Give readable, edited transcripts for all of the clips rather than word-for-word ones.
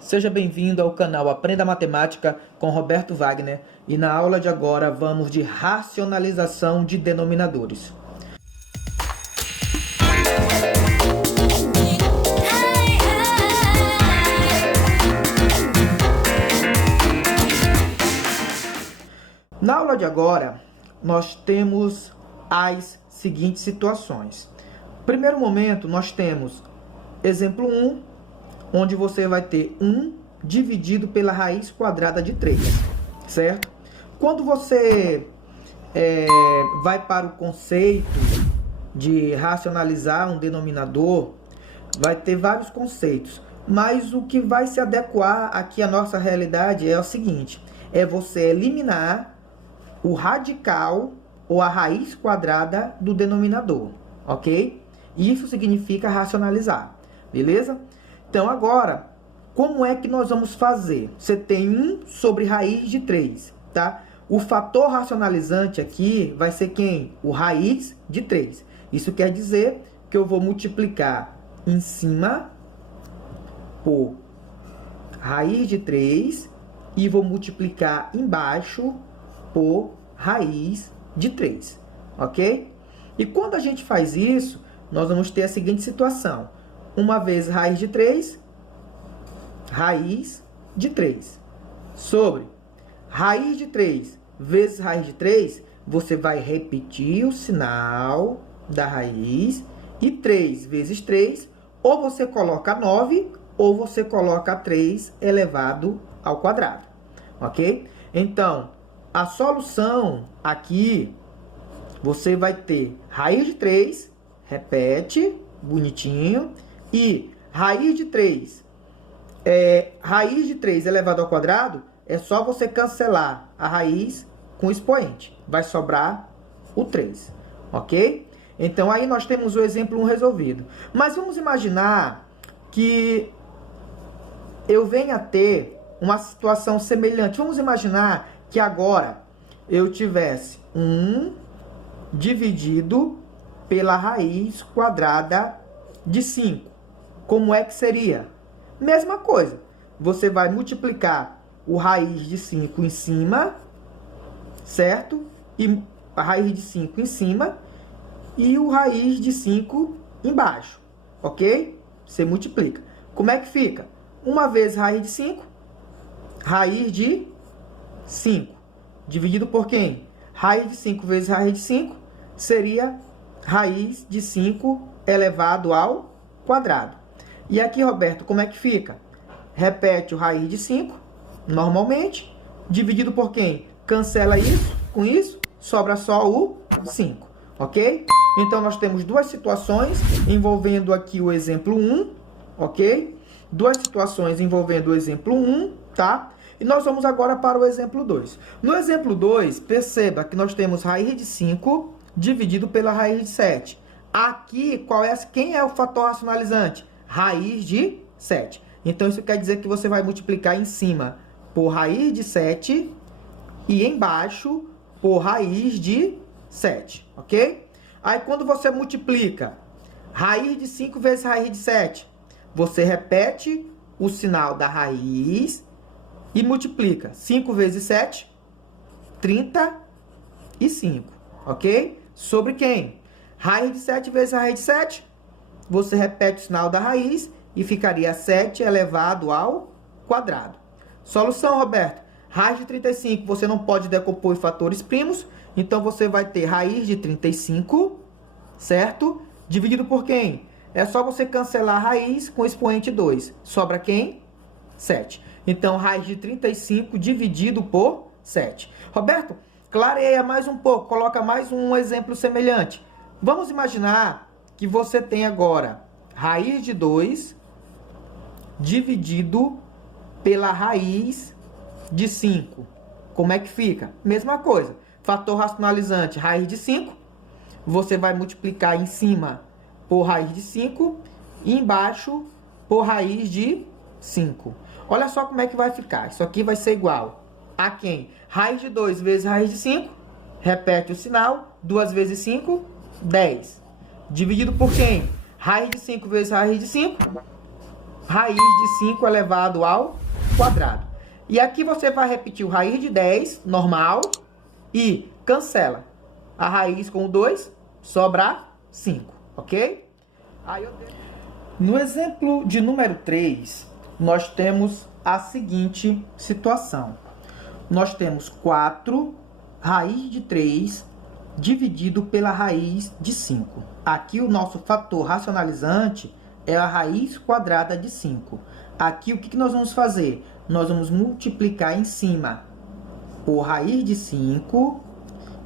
Seja bem-vindo ao canal Aprenda Matemática com Roberto Wagner e na aula de agora vamos de racionalização de denominadores. Na aula de agora, nós temos as seguintes situações. Primeiro momento, nós temos exemplo 1, onde você vai ter 1 dividido pela raiz quadrada de 3, certo? Quando você vai para o conceito de racionalizar um denominador, vai ter vários conceitos, mas o que vai se adequar aqui à nossa realidade é o seguinte, é você eliminar o radical ou a raiz quadrada do denominador, ok? Isso significa racionalizar, beleza? Então, agora, como é que nós vamos fazer? Você tem 1 sobre raiz de 3, tá? O fator racionalizante aqui vai ser quem? O raiz de 3. Isso quer dizer que eu vou multiplicar em cima por raiz de 3 e vou multiplicar embaixo por raiz de 3, ok? E quando a gente faz isso, nós vamos ter a seguinte situação. Uma vez raiz de 3, raiz de 3. Sobre raiz de 3 vezes raiz de 3, você vai repetir o sinal da raiz. E 3 vezes 3, ou você coloca 9, ou você coloca 3 elevado ao quadrado. Ok? Então, a solução aqui, você vai ter raiz de 3, repete, bonitinho, e raiz de 3 elevado ao quadrado, é só você cancelar a raiz com o expoente. Vai sobrar o 3, ok? Então, aí nós temos o exemplo 1 resolvido. Mas vamos imaginar que eu venha a ter uma situação semelhante. Vamos imaginar que agora eu tivesse 1 dividido pela raiz quadrada de 5. Como é que seria? Mesma coisa. Você vai multiplicar o raiz de 5 em cima, certo? E a raiz de 5 em cima e o raiz de 5 embaixo, ok? Você multiplica. Como é que fica? Uma vez raiz de 5, raiz de 5. Dividido por quem? Raiz de 5 vezes raiz de 5 seria raiz de 5 elevado ao quadrado. E aqui, Roberto, como é que fica? Repete o raiz de 5, normalmente, dividido por quem? Cancela isso, com isso, sobra só o 5, ok? Então, nós temos duas situações envolvendo aqui o exemplo 1, ok? Duas situações envolvendo o exemplo 1, tá? E nós vamos agora para o exemplo 2. No exemplo 2, perceba que nós temos raiz de 5 dividido pela raiz de 7. Aqui, quem é o fator racionalizante? Raiz de 7. Então, isso quer dizer que você vai multiplicar em cima por raiz de 7 e embaixo por raiz de 7, ok? Aí, quando você multiplica raiz de 5 vezes raiz de 7, você repete o sinal da raiz e multiplica 5 vezes 7, 35, ok? Sobre quem? Raiz de 7 vezes raiz de 7, você repete o sinal da raiz e ficaria 7 elevado ao quadrado. Solução, Roberto. Raiz de 35 você não pode decompor em fatores primos, então você vai ter raiz de 35, certo? Dividido por quem? É só você cancelar a raiz com o expoente 2. Sobra quem? 7. Então, raiz de 35 dividido por 7. Roberto, clareia mais um pouco, coloca mais um exemplo semelhante. Vamos imaginar que você tem agora raiz de 2 dividido pela raiz de 5. Como é que fica? Mesma coisa. Fator racionalizante, raiz de 5. Você vai multiplicar em cima por raiz de 5 e embaixo por raiz de 5. Olha só como é que vai ficar. Isso aqui vai ser igual a quem? Raiz de 2 vezes raiz de 5. Repete o sinal. 2 vezes 5, 10. Dividido por quem? Raiz de 5 vezes raiz de 5. raiz de 5 elevado ao quadrado. E aqui você vai repetir o raiz de 10, normal, e cancela. A raiz com o 2, sobra 5, ok? No exemplo de número 3, nós temos a seguinte situação. Nós temos 4 raiz de 3 dividido pela raiz de 5. Aqui o nosso fator racionalizante é a raiz quadrada de 5. Aqui o que nós vamos fazer? Nós vamos multiplicar em cima por raiz de 5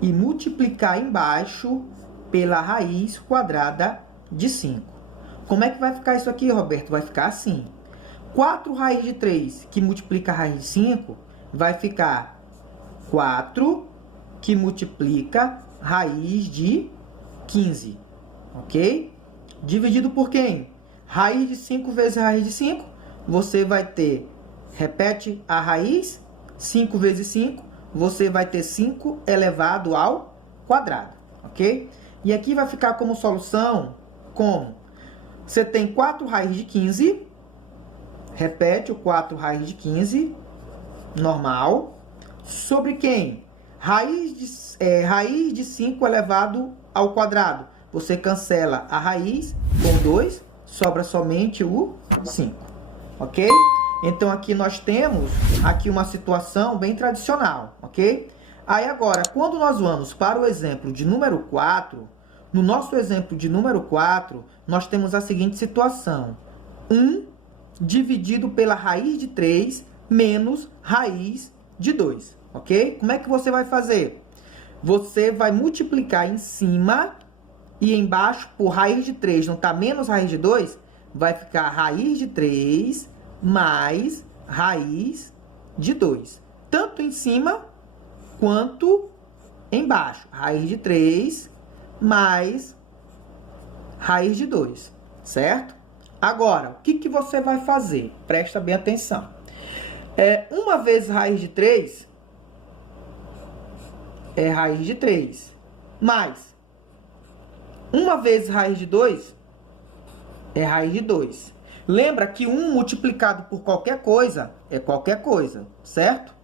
e multiplicar embaixo pela raiz quadrada de 5. Como é que vai ficar isso aqui, Roberto? Vai ficar assim. 4 raiz de 3 que multiplica a raiz de 5 vai ficar 4 que multiplica raiz de 15, ok? Dividido por quem? Raiz de 5 vezes raiz de 5, você vai ter, repete a raiz, 5 vezes 5, você vai ter 5 elevado ao quadrado, ok? E aqui vai ficar como solução, como? Você tem 4 raiz de 15, repete o 4 raiz de 15, normal, sobre quem? Raiz de 5 elevado ao quadrado. Você cancela a raiz com 2, sobra somente o 5, ok? Então, aqui nós temos aqui uma situação bem tradicional, ok? Aí, agora, quando nós vamos para o exemplo de número 4, no nosso exemplo de número 4, nós temos a seguinte situação. 1 dividido pela raiz de 3 menos raiz de 2, ok? Como é que você vai fazer? Você vai multiplicar em cima e embaixo por raiz de 3, não está menos raiz de 2? Vai ficar raiz de 3 mais raiz de 2. Tanto em cima quanto embaixo. Raiz de 3 mais raiz de 2, certo? Agora, o que você vai fazer? Presta bem atenção. Uma vezes raiz de 3 é raiz de 3. Mais uma vezes raiz de 2 é raiz de 2. Lembra que 1 multiplicado por qualquer coisa é qualquer coisa, certo?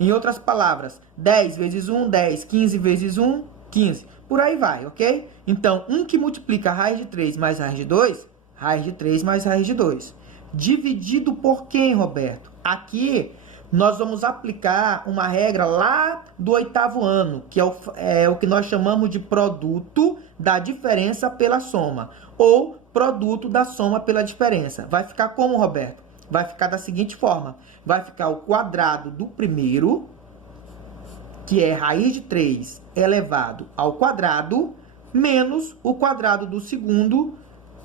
Em outras palavras, 10 vezes 1, 10. 15 vezes 1, 15. Por aí vai, ok? Então, 1 que multiplica raiz de 3 mais raiz de 2, raiz de 3 mais raiz de 2. Dividido por quem, Roberto? Aqui, nós vamos aplicar uma regra lá do 8º ano, que é o que nós chamamos de produto da diferença pela soma, ou produto da soma pela diferença. Vai ficar como, Roberto? Vai ficar da seguinte forma. Vai ficar o quadrado do primeiro, que é raiz de 3 elevado ao quadrado, menos o quadrado do segundo,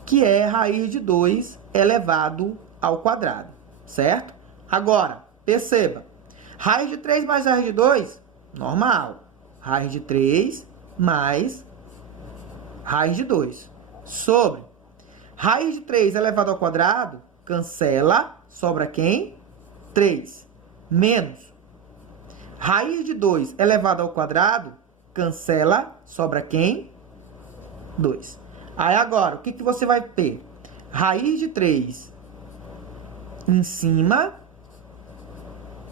que é raiz de 2 elevado ao quadrado, certo? Agora, perceba, raiz de 3 mais raiz de 2, normal. Raiz de 3 mais raiz de 2. Sobre raiz de 3 elevado ao quadrado, cancela, sobra quem? 3. Menos raiz de 2 elevado ao quadrado, cancela, sobra quem? 2. Aí agora, o que você vai ter? Raiz de 3 em cima,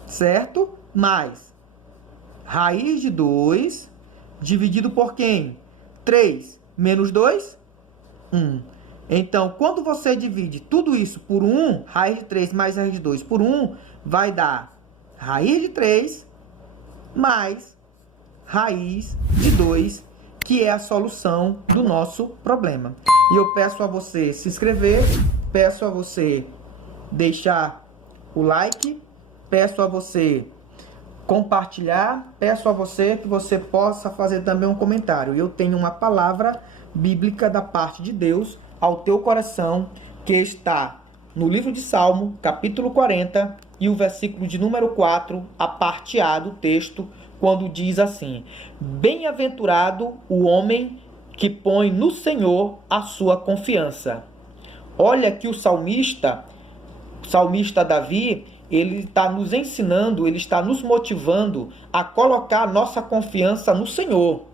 certo? Mais raiz de 2 dividido por quem? 3 menos 2, 1. Então, quando você divide tudo isso por 1, raiz de 3 mais raiz de 2 por 1, vai dar raiz de 3 mais raiz de 2, que é a solução do nosso problema. E eu peço a você se inscrever, peço a você deixar o like, peço a você compartilhar, peço a você que você possa fazer também um comentário. Eu tenho uma palavra bíblica da parte de Deus ao teu coração, que está no livro de Salmo, capítulo 40, e o versículo de número 4, a parte A do texto, quando diz assim: bem-aventurado o homem que põe no Senhor a sua confiança. Olha que o salmista Davi, ele está nos ensinando, ele está nos motivando a colocar a nossa confiança no Senhor.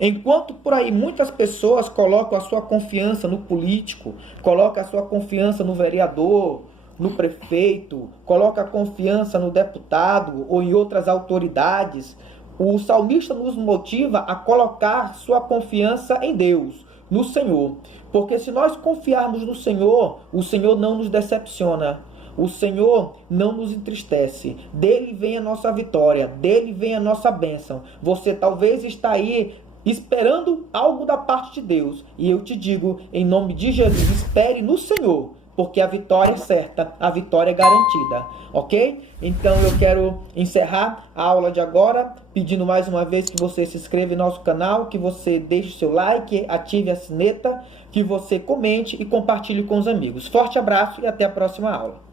Enquanto por aí muitas pessoas colocam a sua confiança no político, colocam a sua confiança no vereador, no prefeito, coloca confiança no deputado ou em outras autoridades, o salmista nos motiva a colocar sua confiança em Deus, no Senhor. Porque se nós confiarmos no Senhor, o Senhor não nos decepciona. O Senhor não nos entristece. Dele vem a nossa vitória, dele vem a nossa bênção. Você talvez está aí esperando algo da parte de Deus. E eu te digo, em nome de Jesus, espere no Senhor, porque a vitória é certa, a vitória é garantida, ok? Então eu quero encerrar a aula de agora, pedindo mais uma vez que você se inscreva em nosso canal, que você deixe seu like, ative a sineta, que você comente e compartilhe com os amigos. Forte abraço e até a próxima aula.